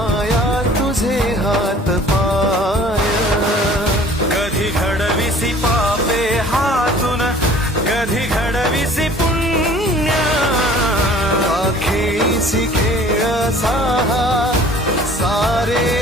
माया तुझे हात पाय. कधी घडविसी पापे हातून, कधी घडविसी पुण्य. खेळीसी खेळ साहा सारे